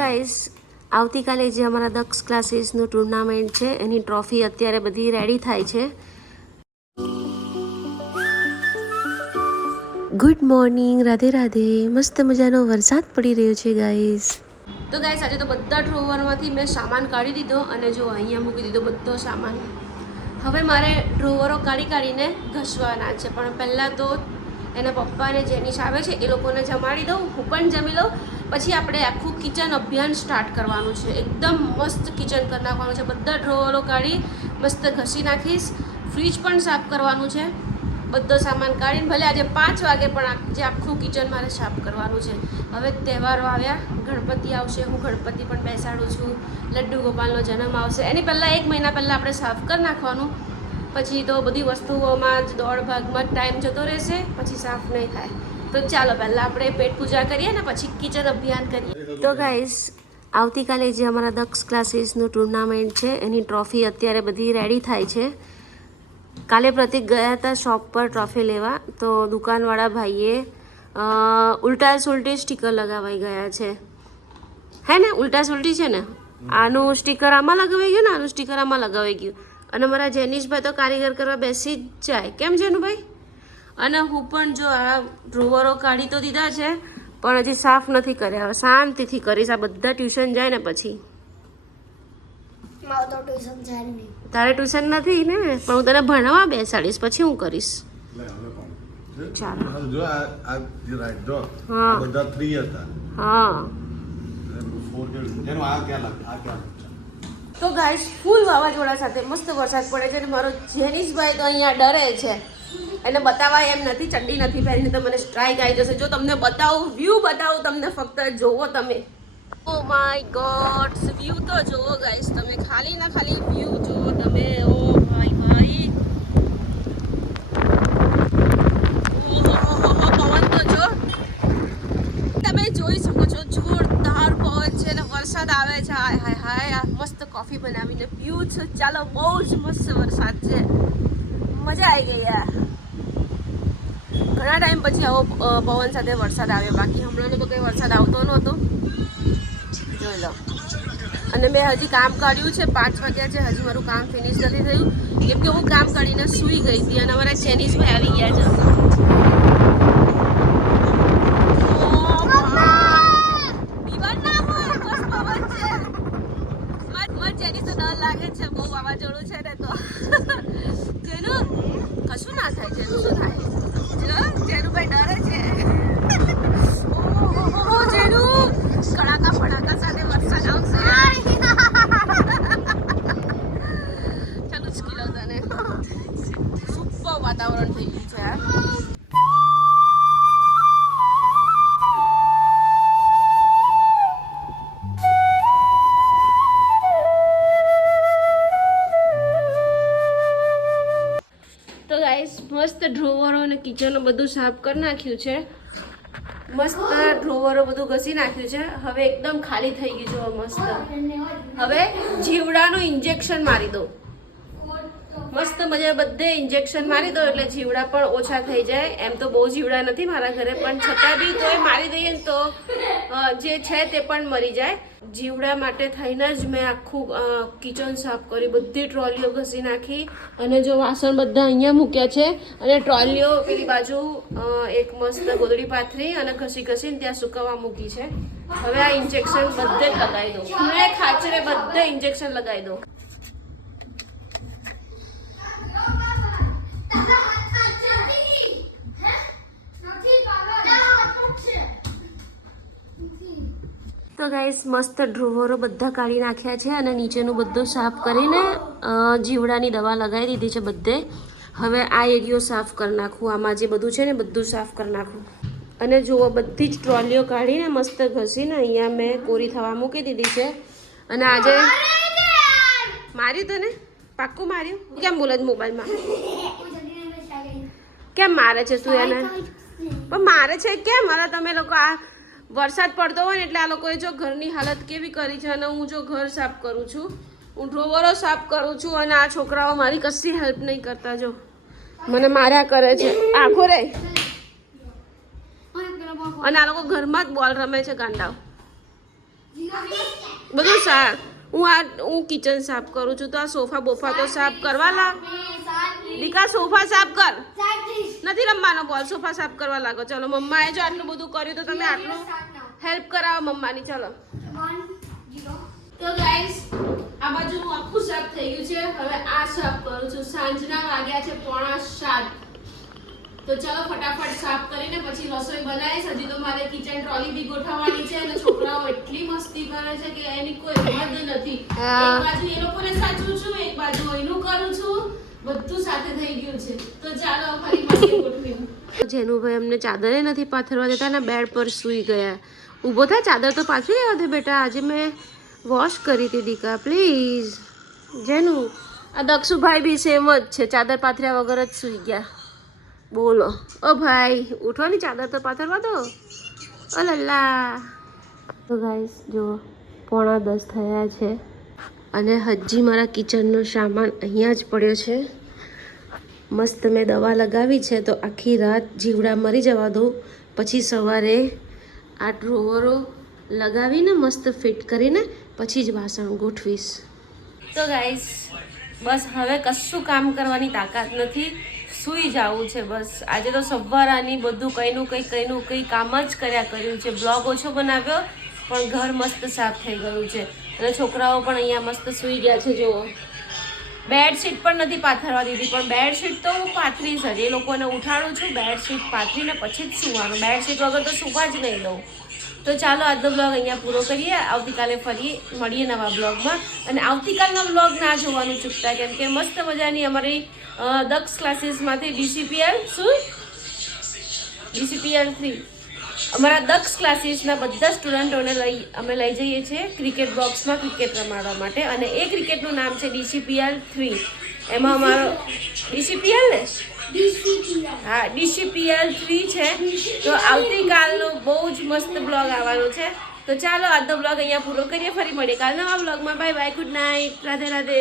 Guys આવતીકાલે જે અમારા દક્ષ ક્લાસીસનું ટુર્નામેન્ટ છે એની ટ્રોફી અત્યારે બધી રેડી થાય છે. Good morning Radhe Radhe. મસ્ત મજાનો વરસાદ પડી રહ્યો છે ગાઈઝ તો ગાઈઝ આજે તો બધા ડ્રોવરમાંથી મેં સામાન કાઢી દીધો અને જો અહીંયા મૂકી દીધો બધો સામાન. હવે મારે ડ્રોવરો કાઢી કાઢીને ઘસવાના છે. પણ પહેલાં તો એના પપ્પાને જેની જેનિશ આવે છે એ લોકોને જમાડી દઉં. હું પણ જમી લઉં. પછી આપણે આખું કિચન અભિયાન સ્ટાર્ટ કરવાનું છે. એકદમ મસ્ત કિચન કરી નાખવાનું છે. બધા ડ્રોવરો કાઢી મસ્ત ઘસી નાખીશ. ફ્રીજ પણ સાફ કરવાનું છે. બધો સામાન કાઢીને ભલે આજે પાંચ વાગે પણ જે આખું કિચન મારે સાફ કરવાનું છે. હવે તહેવારો આવ્યા. ગણપતિ આવશે. હું ગણપતિ પણ બેસાડું છું. લડ્ડુ ગોપાલનો જન્મ આવશે. એની પહેલાં એક મહિના પહેલાં આપણે સાફ કરી નાખવાનું. પછી તો બધી વસ્તુઓમાં જ દોઢ ભાગમાં ટાઈમ જતો રહેશે. પછી સાફ નહીં થાય. તો ચાલો પહેલાં આપણે પેટ પૂજા કરીએ ને પછી કિચન અભિયાન કરીએ. તો ગાઈસ આવતીકાલે જે અમારા દક્ષ ક્લાસીસનું ટુર્નામેન્ટ છે, એની ટ્રોફી અત્યારે બધી રેડી થાય છે. કાલે પ્રતિક ગયા હતા શોપ પર ટ્રોફી લેવા, તો દુકાનવાળા ભાઈએ ઉલટા સુલટી સ્ટીકર લગાવાઈ ગયા છે. હે ને, ઉલટા સુલટી છે ને? આનું સ્ટીકર આમાં લગાવાઈ ગયું ને, આનું સ્ટીકર આમાં લગાવાઈ ગયું. અને મારા જેનિશભાઈ તો કારીગર કરવા બેસી જ જાય. કેમ જેનુભાઈ? અને હું પણ જો આ ડ્રોવરો કાઢી તો દીધા છે પણ હજી સાફ નથી કર્યા. હવે શાંતિથી કરીશ. આ બધા ટ્યુશન જાય ને પછી. મારું તો ટ્યુશન છે જ નહીં. તારે ટ્યુશન નથી ને? પણ હું તને ભણવા બેસાડીશ. પછી હું કરીશ? ચાલો. હા, જો આ આ જો હા. બધા હતા? તો ગાઈસ ફૂલ વાવાઝોડા સાથે મસ્ત વરસાદ પડે છે અને મારો જેનિશભાઈ તો અહીંયા ડરે છે. એને બતાવાય એમ નથી ચડ્ડી નથી પહેરીને તો મને સ્ટ્રાઇક આવી જશે. જો તમને બતાવું વ્યૂ બતાવું તમને ફક્ત જોવો તમે. ઓ માય ગોડ વ્યૂ તો જોવો ગાઈસ તમે ખાલી ના ખાલી વ્યૂ જોવો તમે. ઓ માય ઓહોહોહો, પવન તો જો. તમે જોઈ શકો છો જોરદાર પવન છે ને વરસાદ આવે છે. હાય હાય હાય મસ્ત કોફી બનાવીને પીવું છું. ચાલો બહુ જ મસ્ત વરસાદ છે. મજા આવી ગઈ યાર. ઘણા ટાઈમ પછી આવો પવન સાથે વરસાદ આવ્યો. બાકી હમણાંનો તો કંઈ વરસાદ આવતો નહોતો. જોઈ લો. અને મેં હજી કામ કર્યું છે. પાંચ વાગ્યા છે. હજી મારું કામ ફિનિશ નથી થયું. કેમ કે હું કામ કરીને સૂઈ ગઈ હતી અને અમારા ચેનીઝમાં આવી ગયા છે. તો લાગે છે. બહુ વાવાઝોડું છે ને તો. જેનું કશું ના થાય, જેનું શું થાય જો જેનું ભાઈ ડરે છે ઓહો જેનું કડાકા ફડાકા સાથે વરસાદ આવશે ચાલુ જ કિલો તને સુપર વાતાવરણ થઈ ગયું છે ગાઈસ મસ્ત ડ્રોવરો અને કિચનો બધું સાફ કરી નાખ્યું છે. મસ્ત ડ્રોવરો બધું ઘસી નાખ્યું છે. હવે એકદમ ખાલી થઈ ગયું છે મસ્ત. હવે જીવડાનું ઇન્જેક્શન મારી દો મસ્ત મજા બધે ઇન્જેક્શન મારી દો એટલે જીવડા પણ ઓછા થઈ જાય. એમ તો બહુ જીવડા નથી મારા ઘરે, પણ છતાં બી તોય મારી દઈએ ને તો જે છે તે પણ મરી જાય. જીવડા માટે થઈને જ મેં આખું કિચન સાફ કરી, બધી ટ્રોલીઓ ઘસી નાખી. અને જો વાસણ બધા અહીંયા મૂક્યા છે, અને ટ્રોલીઓ પેલી બાજુ એક મસ્ત ગોદડી પાથરી અને ઘસી ઘસીને ત્યાં સુકવવા મૂકી છે. હવે આ ઇન્જેક્શન બધે જ લગાવી દો ખાચરે બધે ઇન્જેક્શન લગાવી દો તો ગાઈસ મસ્ત ડ્રોવરો બધા કાઢી નાખ્યા છે અને નીચેનું બધું સાફ કરીને જીવડાની દવા લગાવી દીધી છે બધે. હવે આ એરિયો સાફ કરી નાખું આમાં જે બધું છે ને બધું સાફ કરી નાખું. અને જુઓ બધી જ ટ્રોલીઓ કાઢીને મસ્ત ઘસીને અહીંયા મેં કોરી થવા મૂકી દીધી છે. અને આજે માર્યું તને? પાક્કું માર્યું? કેમ બોલે મોબાઈલમાં? કેમ મારે છે તું એને? પણ મારે છે કેમ? મારા તમે લોકો આ વરસાદ પડતો હોય ને એટલે આ લોકોએ જો ઘરની હાલત કેવી કરી છે અને હું જો ઘર સાફ કરું છું હું ડ્રોવરો સાફ કરું છું અને આ છોકરાઓ મારી કશી હેલ્પ નહીં કરતા જો. મને માર્યા કરે છે. આખો રે. અને આ લોકો ઘરમાં જ બોલ રમે છે ગાંડાઓ. બધું સાફ હું આ હું કિચન સાફ કરું છું. તો આ સોફા બોફા તો સાફ કરવા લાગ દીકરા, સોફા સાફ કર. નથી રમવાનો બોલ સોફા સાફ કરવા લાગો. ચલો, મમ્માએ જો આટલું બધું કર્યું તો તમે આટલું હેલ્પ કરાવો મમ્માની. ચલો. તો ગાઈસ આ બાજુ આખું સાફ થઈ ગયું છે. હવે આ સાફ કરું છું. સાંજના વાગ્યા છે પોણા સાત. તો ચલો ફટાફટ સાફ કરીને પછી રસોઈ બનાવીશ. હજી તો મારે કિચન ટ્રોલી બી ગોઠવવાની છે અને છોકરાઓ એટલી મસ્તી કરે છે કે એની કોઈ હદ નથી. એક બાજુ એ લોકોને સાચું છું એક બાજુ એનું કરું છું. બધું સાથે થઈ ગયું છે. તો ચાલો ફરી મસ્તી ગોઠવીએ જેનુભાઈ અમને ચાદરે નથી પાથરવા દેતા ને બેડ પર સૂઈ ગયા. ઊભો થાય ચાદર તો પાછી લેવા દે બેટા. આજે મેં વોશ કરી હતી દીકા. પ્લીઝ જેનું. આ દક્ષુભાઈ બી સેમ જ છે. ચાદર પાથર્યા વગર જ સૂઈ ગયા. બોલો. ઓ ભાઈ, ઉઠવાની ચાદર તો પાથરવા દો. ઓ લલ્લા તો ગાઈસ જો, પોણા દસ થયા છે. અને હજી મારા કિચનનો સામાન અહીંયા જ પડ્યો છે. મસ્ત મેં દવા લગાવી છે, તો આખી રાત જીવડા મરી જવા દઉં પછી સવારે આ ડ્રોવરો લગાવીને મસ્ત ફિટ કરીને પછી જ વાસણ ગોઠવીશ. તો ગાઈસ બસ હવે કશું કામ કરવાની તાકાત નથી. સૂઈ જવું છે બસ. આજે તો સવારાની બધું કંઈનું કંઈ કંઈનું કંઈ કામ જ કર્યા કર્યું છે. બ્લોગ ઓછો બનાવ્યો, પણ ઘર મસ્ત સાફ થઈ ગયું છે. અને છોકરાઓ પણ અહીંયા મસ્ત સૂઈ ગયા છે, જુઓ. બેડશીટ પણ નથી પાથરવા દીધી, પણ બેડશીટ તો હું પાથરીશ જ, એ લોકોને ઉઠાડું છું બેડશીટ પાથરીને પછી જ સૂવાનું. બેડશીટ વગર તો સૂવા જ નહીં લઉં તો ચાલો, આજનો બ્લોગ અહીંયા પૂરો કરીએ. આવતીકાલે ફરી મળીએ નવા બ્લોગમાં અને આવતીકાલનો બ્લોગ ના જોવાનું ચૂકતા, કેમ કે મસ્ત મજાની અમારી દક્ષ ક્લાસીસમાંથી ડીસીપીએલ શું? ડીસીપીએલ થ્રી અમારા દક્ષ ક્લાસીસના બધા સ્ટુડન્ટોને લઈ અમે લઈ જઈએ છીએ ક્રિકેટ બોક્સમાં ક્રિકેટ રમાડવા માટે અને એ ક્રિકેટનું નામ છે ડીસીપીએલ થ્રી એમાં અમારો ડીસીપીએલ ને? હા ડીસીપીએલ થ્રી છે. તો આવતીકાલનો બહુ જ મસ્ત બ્લોગ આવવાનો છે. તો ચાલો આજનો બ્લોગ અહીંયા પૂરો કરીએ. ફરી મળીએ કાલના આ બ્લોગમાં. Bye bye good night. Radhe Radhe